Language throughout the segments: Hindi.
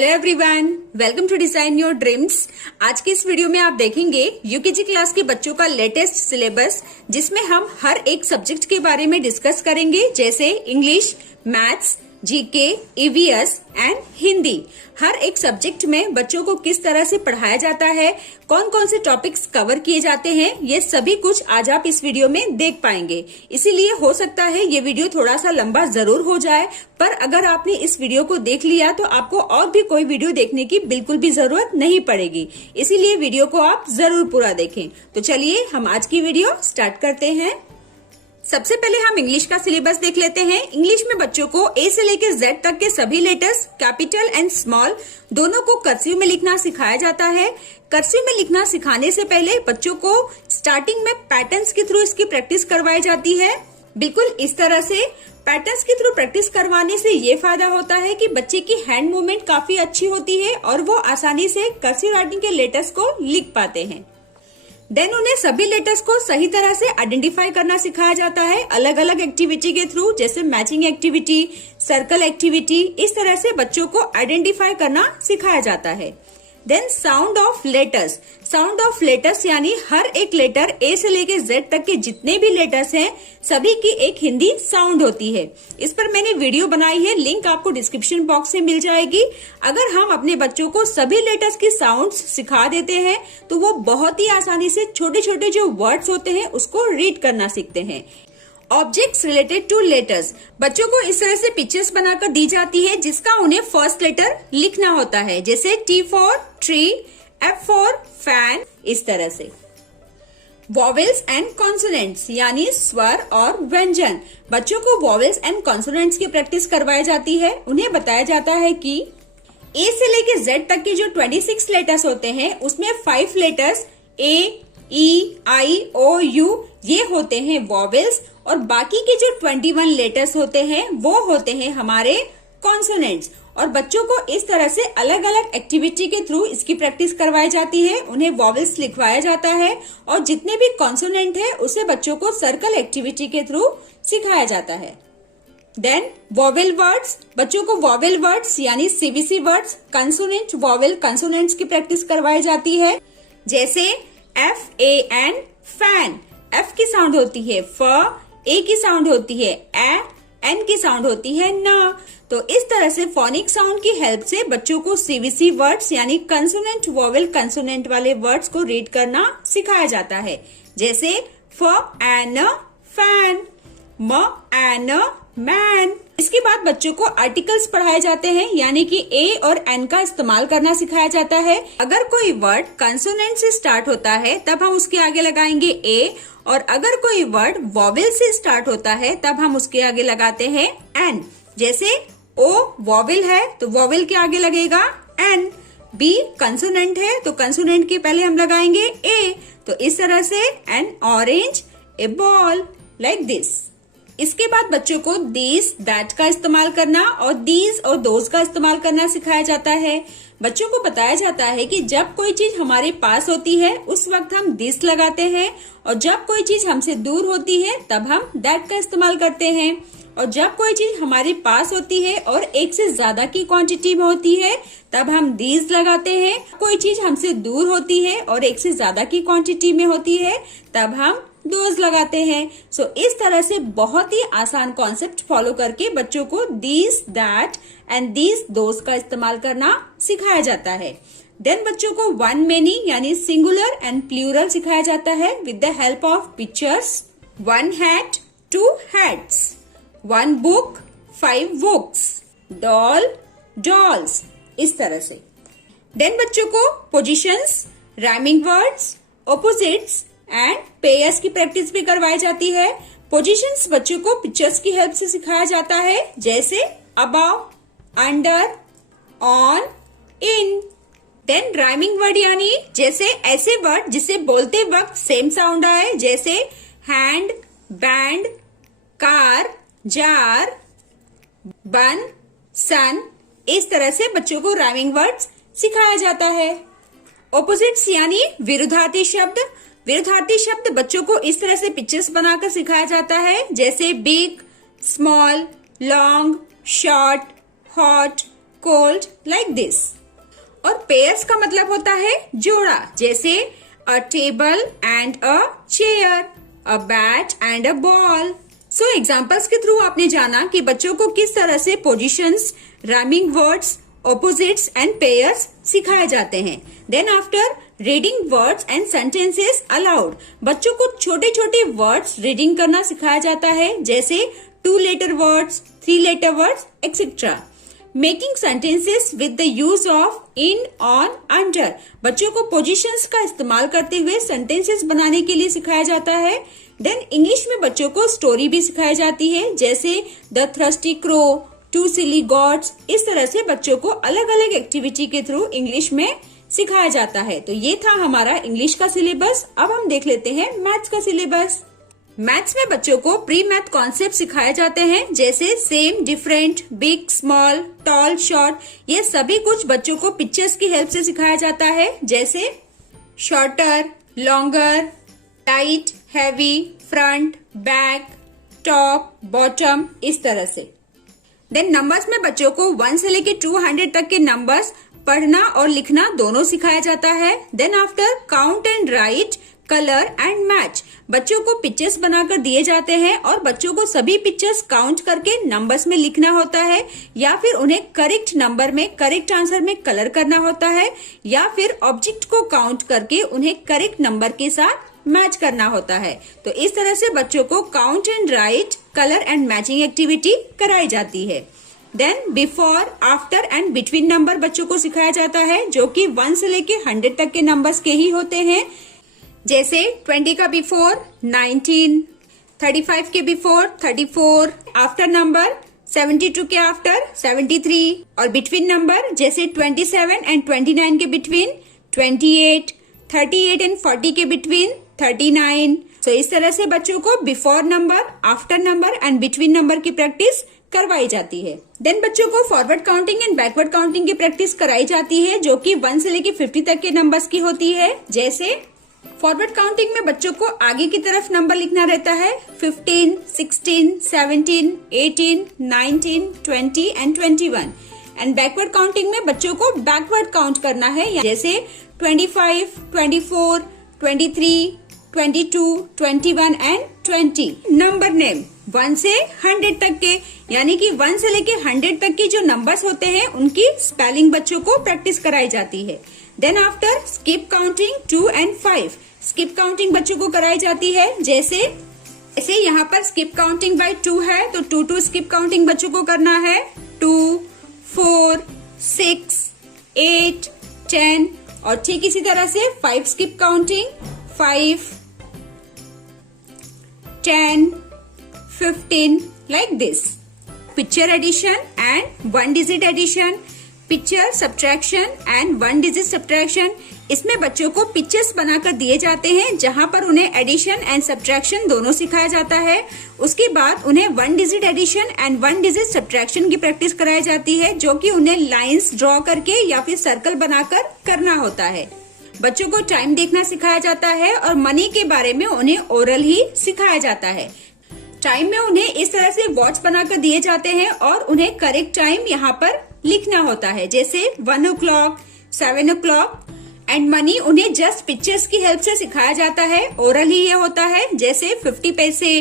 Hello everyone, welcome to design your dreams. आज की इस वीडियो में आप देखेंगे यूकेजी क्लास के बच्चों का लेटेस्ट सिलेबस, जिसमें हम हर एक सब्जेक्ट के बारे में डिस्कस करेंगे, जैसे English, maths, GK, EVS and Hindi. हर एक सब्जेक्ट में बच्चों को किस तरह से पढ़ाया जाता है, कौन कौन से टॉपिक्स कवर किए जाते हैं, ये सभी कुछ आज आप इस वीडियो में देख पाएंगे। इसीलिए हो सकता है ये वीडियो थोड़ा सा लंबा जरूर हो जाए, पर अगर आपने इस वीडियो को देख लिया तो आपको और भी कोई वीडियो देखने की बिल्कुल भी जरूरत नहीं पड़ेगी। इसीलिए वीडियो को आप जरूर पूरा देखें। तो चलिए हम आज की वीडियो स्टार्ट करते हैं। सबसे पहले हम इंग्लिश का सिलेबस देख लेते हैं। इंग्लिश में बच्चों को ए से लेकर जेड तक के सभी लेटर्स, कैपिटल एंड स्मॉल, दोनों को कर्सिव में लिखना सिखाया जाता है। कर्सिव में लिखना सिखाने से पहले बच्चों को स्टार्टिंग में पैटर्न्स के थ्रू इसकी प्रैक्टिस करवाई जाती है। बिल्कुल इस तरह से पैटर्न्स के थ्रू प्रैक्टिस करवाने से ये फायदा होता है कि बच्चे की हैंड मूवमेंट काफी अच्छी होती है और वो आसानी से कर्सिव राइटिंग के लेटर्स को लिख पाते हैं। देन उन्हें सभी लेटर्स को सही तरह से आइडेंटिफाई करना सिखाया जाता है अलग अलग एक्टिविटी के थ्रू, जैसे मैचिंग एक्टिविटी, सर्कल एक्टिविटी। इस तरह से बच्चों को आइडेंटिफाई करना सिखाया जाता है। Then sound of letters. Sound of letters यानी हर एक लेटर ए से लेके जेड तक के जितने भी लेटर्स हैं, सभी की एक हिंदी साउंड होती है। इस पर मैंने वीडियो बनाई है, लिंक आपको डिस्क्रिप्शन बॉक्स में मिल जाएगी। अगर हम अपने बच्चों को सभी लेटर्स की साउंड्स सिखा देते हैं तो वो बहुत ही आसानी से छोटे छोटे जो वर्ड्स होते हैं उसको रीड करना सीखते हैं। Objects related two letters. बच्चों को इस तरह से पिक्चर्स बनाकर दी जाती है जिसका उन्हें फर्स्ट लेटर लिखना होता है, जैसे T for tree, F for fan, इस तरह से। वॉवेल्स एंड कॉन्सोनेंट्स यानी स्वर और व्यंजन। बच्चों को वॉवेल्स एंड कॉन्सोनेंट्स की प्रैक्टिस करवाई जाती है। उन्हें बताया जाता है कि ए से लेके जेड तक के जो 26 लेटर्स होते हैं उसमें 5 letters A, E, I, O, you ये होते हैं वॉवेल्स, और बाकी के जो 21 लेटर्स होते हैं वो होते हैं हमारे कॉन्सोनेंट्स। और बच्चों को इस तरह से अलग अलग एक्टिविटी के थ्रू इसकी प्रैक्टिस करवाई जाती है। उन्हें वॉवेल्स लिखवाया जाता है और जितने भी कॉन्सोनेंट है उसे बच्चों को सर्कल एक्टिविटी के थ्रू सिखाया जाता है। Then vowel words. बच्चों को वॉवेल वर्ड्स यानी CVC words, consonant vowel consonants की प्रैक्टिस करवाई जाती है, जैसे F, A, N, fan. F की साउंड होती है फ, ए की साउंड होती है ए, एन की साउंड होती है न। तो इस तरह से फोनिक साउंड की हेल्प से बच्चों को सीवीसी वर्ड्स यानी कंसोनेंट वॉवेल कंसोनेंट वाले वर्ड्स को रीड करना सिखाया जाता है, जैसे फ एन फैन, म एन मैन। इसके बाद बच्चों को आर्टिकल्स पढ़ाए जाते हैं, यानी कि ए और एन का इस्तेमाल करना सिखाया जाता है। अगर कोई वर्ड कंसोनेंट से स्टार्ट होता है तब हम उसके आगे लगाएंगे ए, और अगर कोई वर्ड वॉवेल से स्टार्ट होता है तब हम उसके आगे लगाते हैं एन। जैसे ओ वॉवेल है तो वॉवेल के आगे लगेगा एन, बी कंसोनेंट है तो कंसोनेंट के पहले हम लगाएंगे ए। तो इस तरह से N orange, A ball, like this. इसके बाद बच्चों को दिस, दैट का इस्तेमाल करना और दीज और दोज का इस्तेमाल करना सिखाया जाता है। बच्चों को बताया जाता है कि जब कोई चीज हमारे पास होती है उस वक्त हम दिस लगाते हैं, और जब कोई चीज हमसे दूर होती है तब हम दैट का इस्तेमाल करते हैं, और जब कोई चीज हमारे पास होती है और एक से ज्यादा की क्वांटिटी में होती है तब हम दीज लगाते हैं। कोई चीज हमसे दूर होती है और एक से ज्यादा की क्वांटिटी में होती है तब हम दोज लगाते हैं। सो इस तरह से बहुत ही आसान कॉन्सेप्ट फॉलो करके बच्चों को these, that and these, those का इस्तेमाल करना सिखाया जाता है। देन बच्चों को वन मेनी यानी सिंगुलर एंड प्लूरल सिखाया जाता है with the help of pictures. One hat, two hats, one book, 5 books, doll, dolls, इस तरह से। देन बच्चों को positions, rhyming words, opposites and pairs की प्रैक्टिस भी करवाई जाती है। पोजीशंस बच्चों को पिक्चर्स की हेल्प से सिखाया जाता है, जैसे above, under, on, in. Then rhyming word यानी जैसे ऐसे वर्ड जिसे बोलते वक्त सेम साउंड आए, जैसे हैंड, बैंड, कार, जार, बन, सन। इस तरह से बच्चों को राइमिंग वर्ड्स सिखाया जाता है। ऑपोजिट्स यानी विरुद्धार्थी शब्द। विरुद्धार्थी शब्द बच्चों को इस तरह से पिक्चर्स बनाकर सिखाया जाता है, जैसे big, small, long, short, hot, cold like this। और पेयर्स का मतलब होता है जोड़ा, जैसे a table and a chair, a bat and a ball। So examples के थ्रू आपने जाना कि बच्चों को किस तरह से positions, rhyming words, opposites and pairs सिखाए जाते हैं। Then after reading words and sentences aloud, बच्चों को छोटे छोटे वर्ड्स रीडिंग करना सिखाया जाता है, जैसे 2 letter words, 3 letter words etcetera. Making sentences with the use of in, on, under, बच्चों को पोजीशंस का इस्तेमाल करते हुए सेंटेंसेस बनाने के लिए सिखाया जाता है। देन इंग्लिश में बच्चों को स्टोरी भी सिखाई जाती है, जैसे the thirsty crow, 2 silly goats। इस तरह से बच्चों को अलग अलग एक्टिविटी के थ्रू इंग्लिश में सिखाया जाता है। तो ये था हमारा इंग्लिश का सिलेबस। अब हम देख लेते हैं मैथ्स का सिलेबस। मैथ्स में बच्चों को प्री मैथ कॉन्सेप्ट सिखाए जाते हैं, जैसे same, different, big, small, tall, short. ये सभी कुछ बच्चों को पिक्चर्स की हेल्प से सिखाया जाता है, जैसे shorter, longer, light, heavy, front, back, top, bottom, इस तरह से। देन नंबर्स में बच्चों को 1 से लेके 200 तक के नंबर्स पढ़ना और लिखना दोनों सिखाया जाता है। Then after count and write, colour and match, बच्चों को पिक्चर्स बनाकर दिए जाते हैं और बच्चों को सभी पिक्चर्स काउंट करके नंबर्स में लिखना होता है, या फिर उन्हें करेक्ट नंबर में, करेक्ट आंसर में कलर करना होता है, या फिर ऑब्जेक्ट को काउंट करके उन्हें करेक्ट नंबर के साथ मैच करना होता है। तो इस तरह से बच्चों को count and write, colour and matching activity कराई जाती है। Then before, after and between number बच्चों को सिखाया जाता है, जो कि 1 से लेके 100 तक के नंबर्स के ही होते हैं, जैसे 20 का बिफोर 19, 35 के बिफोर 34, आफ्टर नंबर 72 के आफ्टर 73, और बिटवीन नंबर जैसे 27 एंड 29 के बिटवीन 28, 38 एंड 40 के बिटवीन 39। सो इस तरह से बच्चों को before number, after number and between number की प्रैक्टिस करवाई जाती है। देन बच्चों को forward counting and backward counting की प्रैक्टिस कराई जाती है, जो कि 1 से लेके 50 तक के नंबर्स की होती है। जैसे फॉरवर्ड काउंटिंग में बच्चों को आगे की तरफ नंबर लिखना रहता है, 15, 16, 17, 18, 19, 20 एंड 21। एंड बैकवर्ड काउंटिंग में बच्चों को बैकवर्ड काउंट करना है, जैसे 25, 24, 23, 22, 21 एंड 20। नंबर नेम 1 से 100 तक के, यानी कि 1 से लेके 100 तक की जो नंबर्स होते हैं उनकी स्पेलिंग बच्चों को प्रैक्टिस कराई जाती है। Then after skip counting 2 and 5, skip counting बच्चों को कराई जाती है, जैसे यहाँ पर स्किप काउंटिंग बाय 2 है, तो 2 स्किप काउंटिंग बच्चों को करना है, 2, 4, 6, 8, 10, और ठीक इसी तरह से 5 skip counting, 5, 10, 15 like this। Picture addition and 1 digit addition, picture subtraction and 1 digit subtraction. इसमें बच्चों को पिक्चर्स बनाकर दिए जाते हैं, जहां पर उन्हें एडिशन एंड सब्ट्रैक्शन दोनों सिखाया जाता है। उसके बाद उन्हें 1 digit addition and 1 digit subtraction की प्रैक्टिस कराई जाती है, जो कि उन्हें लाइंस ड्रॉ करके या फिर सर्कल बनाकर करना होता है। बच्चों को टाइम देखना सिखाया जाता है और मनी के बारे में उन्हें ओरल ही सिखाया जाता है। टाइम में उन्हें इस तरह से वॉच बनाकर दिए जाते हैं और उन्हें करेक्ट टाइम यहाँ पर लिखना होता है, जैसे 1 o'clock, 7 o'clock। एंड मनी उन्हें जस्ट पिक्चर्स की हेल्प से सिखाया जाता है, ओरल ही ये होता है, जैसे 50 पैसे,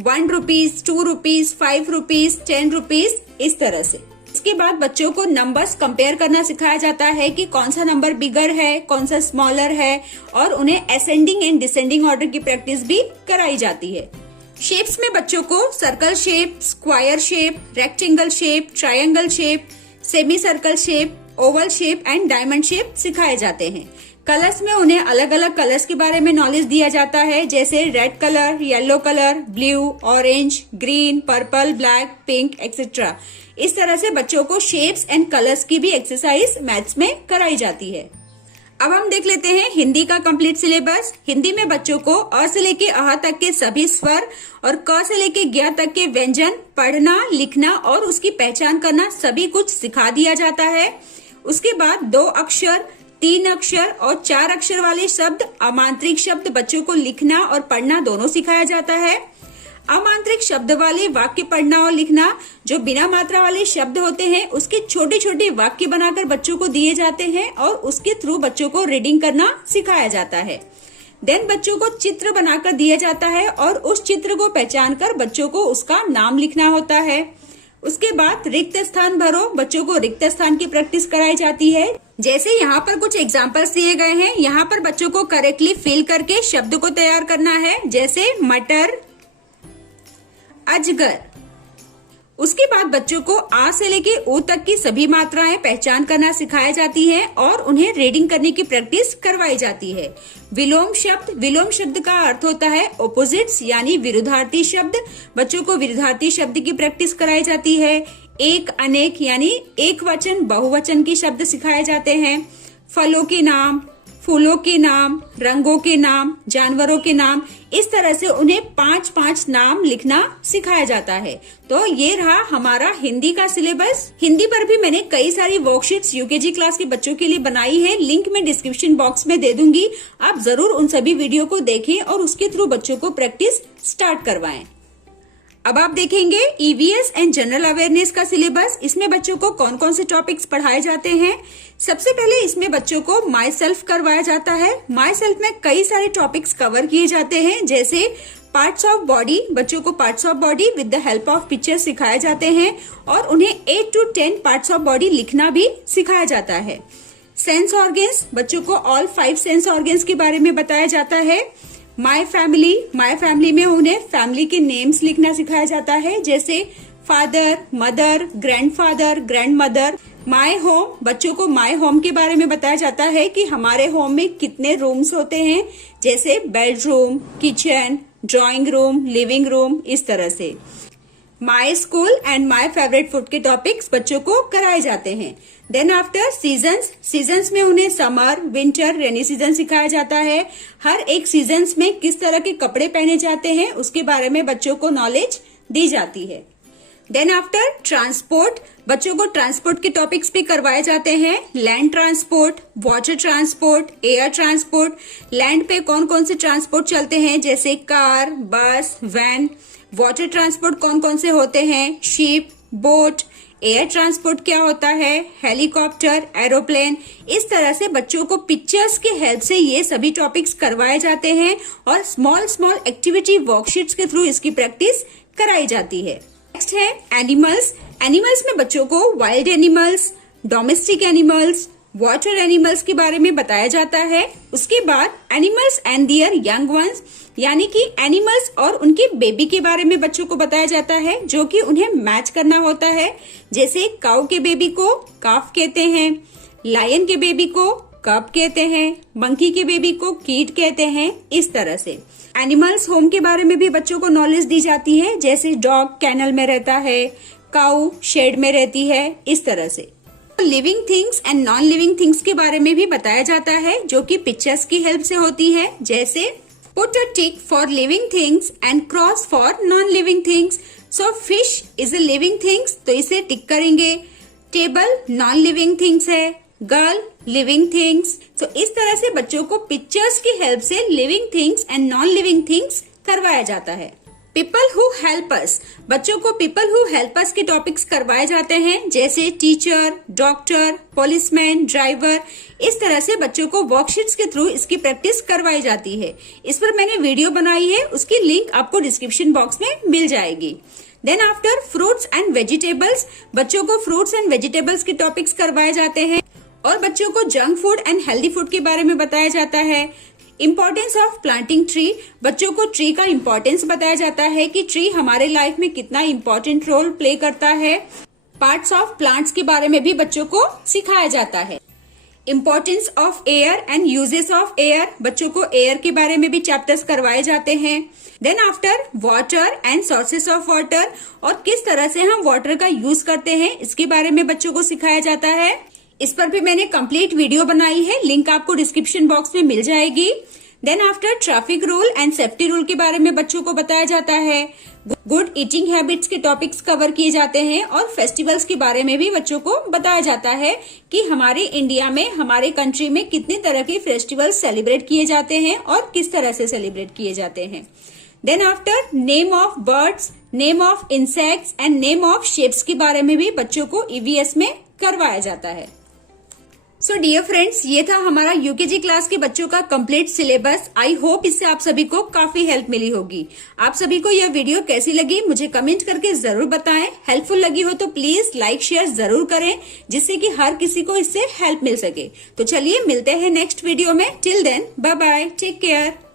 1 रुपीज, 2 रुपीज, 5 रुपीज, 10 रुपीज, इस तरह से। इसके बाद बच्चों को नंबर्स कंपेयर करना सिखाया जाता है कि कौन सा नंबर बिगर है, कौन सा स्मॉलर है, और उन्हें असेंडिंग एंड डिसेंडिंग ऑर्डर की प्रैक्टिस भी कराई जाती है। शेप्स में बच्चों को circle shape, square shape, rectangle shape, triangle shape, semi circle shape, Oval shape and diamond shape सिखाए जाते हैं। कलर्स में उन्हें अलग अलग कलर्स के बारे में नॉलेज दिया जाता है, जैसे red colour, yellow colour, blue, orange, green, purple, black, pink etcetera. इस तरह से बच्चों को शेप्स एंड कलर्स की भी एक्सरसाइज मैथ्स में कराई जाती है। अब हम देख लेते हैं हिंदी का कंप्लीट सिलेबस। हिंदी में बच्चों को अ से लेके अह तक के सभी स्वर और क से लेके ज्ञ तक के व्यंजन पढ़ना, लिखना और उसकी पहचान करना सभी कुछ सिखा दिया जाता है। उसके बाद 2 अक्षर, 3 अक्षर और 4 अक्षर वाले शब्द, अमांत्रिक शब्द बच्चों को लिखना और पढ़ना दोनों सिखाया जाता है। अमांत्रिक शब्द वाले वाक्य पढ़ना और लिखना, जो बिना मात्रा वाले शब्द होते हैं उसके छोटे छोटे वाक्य बनाकर बच्चों को दिए जाते हैं और उसके थ्रू बच्चों को रीडिंग करना सिखाया जाता है। देन बच्चों को चित्र बनाकर दिया जाता है और उस चित्र को पहचान कर बच्चों को उसका नाम लिखना होता है। उसके बाद रिक्त स्थान भरो, बच्चों को रिक्त स्थान की प्रैक्टिस कराई जाती है। जैसे यहाँ पर कुछ एग्जाम्पल्स दिए गए हैं, यहाँ पर बच्चों को करेक्टली फिल करके शब्द को तैयार करना है, जैसे मटर, अजगर। उसके बाद बच्चों को आ से लेके ओ तक की सभी मात्राएं पहचान करना सिखाई जाती है और उन्हें रीडिंग करने की प्रैक्टिस करवाई जाती है। विलोम शब्द का अर्थ होता है ऑपोजिट्स यानी विरुद्धार्थी शब्द। बच्चों को विरुद्धार्थी शब्द की प्रैक्टिस कराई जाती है। एक अनेक यानी एक वचन बहुवचन के शब्द सिखाए जाते हैं। फलों के नाम, फूलों के नाम, रंगों के नाम, जानवरों के नाम, इस तरह से उन्हें 5-5 नाम लिखना सिखाया जाता है। तो ये रहा हमारा हिंदी का सिलेबस। हिंदी पर भी मैंने कई सारी वर्कशीट्स यूकेजी क्लास के बच्चों के लिए बनाई है, लिंक मैं डिस्क्रिप्शन बॉक्स में दे दूंगी। आप जरूर उन सभी वीडियो को देखें और उसके थ्रू बच्चों को प्रैक्टिस स्टार्ट करवाएं। अब आप देखेंगे ईवीएस एंड जनरल अवेयरनेस का सिलेबस। इसमें बच्चों को कौन कौन से टॉपिक्स पढ़ाए जाते हैं। सबसे पहले इसमें बच्चों को माई सेल्फ करवाया जाता है। माई सेल्फ में कई सारे टॉपिक्स कवर किए जाते हैं, जैसे पार्ट्स ऑफ बॉडी। बच्चों को parts of body with the help of picture सिखाए जाते हैं और उन्हें 8 to 10 पार्ट्स ऑफ बॉडी लिखना भी सिखाया जाता है। सेंस ऑर्गन्स, बच्चों को ऑल 5 सेंस ऑर्गन्स के बारे में बताया जाता है। माई फैमिली में उन्हें फैमिली के नेम्स लिखना सिखाया जाता है, जैसे father, mother, grandfather, grandmother. My home, बच्चों को माई होम के बारे में बताया जाता है कि हमारे होम में कितने रूम्स होते हैं, जैसे bedroom, kitchen, drawing room, living room, इस तरह से। My school and my favourite food के टॉपिक्स बच्चों को कराए जाते हैं। देन आफ्टर सीजन्स में उन्हें समर, विंटर, रेनी सीजन सिखाया जाता है। हर एक सीजन्स में किस तरह के कपड़े पहने जाते हैं उसके बारे में बच्चों को नॉलेज दी जाती है। देन आफ्टर ट्रांसपोर्ट, बच्चों को ट्रांसपोर्ट के टॉपिक्स भी करवाए जाते हैं। Land transport, water transport, air transport. Land पे कौन कौन से ट्रांसपोर्ट चलते हैं, जैसे कार, बस, वैन। वाटर ट्रांसपोर्ट कौन कौन से होते हैं, शिप, बोट। एयर ट्रांसपोर्ट क्या होता है, हेलीकॉप्टर, एरोप्लेन। इस तरह से बच्चों को पिक्चर्स के हेल्प से ये सभी टॉपिक्स करवाए जाते हैं और स्मॉल एक्टिविटी वर्कशीट्स के थ्रू इसकी प्रैक्टिस कराई जाती है। नेक्स्ट है एनिमल्स में बच्चों को wild animals, domestic animals, water animals के बारे में बताया जाता है। उसके बाद animals and their young ones, यानी कि एनिमल्स और उनके बेबी के बारे में बच्चों को बताया जाता है, जो कि उन्हें मैच करना होता है। जैसे काऊ के बेबी को काफ कहते हैं, लायन के बेबी को कब कहते हैं, मंकी के बेबी को कीट कहते हैं। इस तरह से एनिमल्स होम के बारे में भी बच्चों को नॉलेज दी जाती है, जैसे डॉग कैनल में रहता है, काऊ शेड में रहती है, इस तरह से। Living things and non living things के बारे में भी बताया जाता है, जो कि पिक्चर्स की हेल्प से होती है, जैसे put a tick for living things and cross for non living things. So fish is a living things, तो इसे टिक करेंगे। टेबल नॉन लिविंग थिंग्स है, गर्ल लिविंग थिंग्स। तो इस तरह से बच्चों को पिक्चर्स की हेल्प से living things and non living things करवाया जाता है। पीपल हु हेल्प अस, बच्चों को पीपल हु हेल्प अस के टॉपिक्स करवाए जाते हैं, जैसे टीचर, डॉक्टर, पुलिसमैन, ड्राइवर। इस तरह से बच्चों को वर्कशीट्स के थ्रू इसकी प्रैक्टिस करवाई जाती है। इस पर मैंने वीडियो बनाई है, उसकी लिंक आपको डिस्क्रिप्शन बॉक्स में मिल जाएगी। Then after fruits and vegetables, बच्चों को फ्रूट्स एंड वेजिटेबल्स के टॉपिक्स करवाए जाते हैं और बच्चों को junk food and healthy food के बारे में बताया जाता है। इम्पोर्टेंस ऑफ प्लांटिंग ट्री, बच्चों को ट्री का इम्पोर्टेंस बताया जाता है कि ट्री हमारे लाइफ में कितना इम्पोर्टेंट रोल प्ले करता है। पार्ट्स ऑफ प्लांट्स के बारे में भी बच्चों को सिखाया जाता है। Importance of air and uses of air, बच्चों को एयर के बारे में भी चैप्टर्स करवाए जाते हैं। Then after water and sources of water, और किस तरह से हम वाटर का यूज करते हैं इसके बारे में बच्चों को सिखाया जाता है। इस पर भी मैंने कंप्लीट वीडियो बनाई है, लिंक आपको डिस्क्रिप्शन बॉक्स में मिल जाएगी। Then after traffic rule and safety rule के बारे में बच्चों को बताया जाता है। गुड ईटिंग हैबिट्स के टॉपिक्स कवर किए जाते हैं और फेस्टिवल्स के बारे में भी बच्चों को बताया जाता है कि हमारे इंडिया में, हमारे कंट्री में कितने तरह के फेस्टिवल्स सेलिब्रेट किए जाते हैं और किस तरह से सेलिब्रेट किए जाते हैं। Then after name of birds, name of insects and name of shapes के बारे में भी बच्चों को ईवीएस में करवाया जाता है। सो डियर फ्रेंड्स, ये था हमारा यूकेजी क्लास के बच्चों का कंप्लीट सिलेबस। आई होप इससे आप सभी को काफी हेल्प मिली होगी। आप सभी को यह वीडियो कैसी लगी मुझे कमेंट करके जरूर बताएं। हेल्पफुल लगी हो तो प्लीज लाइक शेयर जरूर करें, जिससे कि हर किसी को इससे हेल्प मिल सके। तो चलिए मिलते हैं नेक्स्ट वीडियो में। Till then bye bye, take care.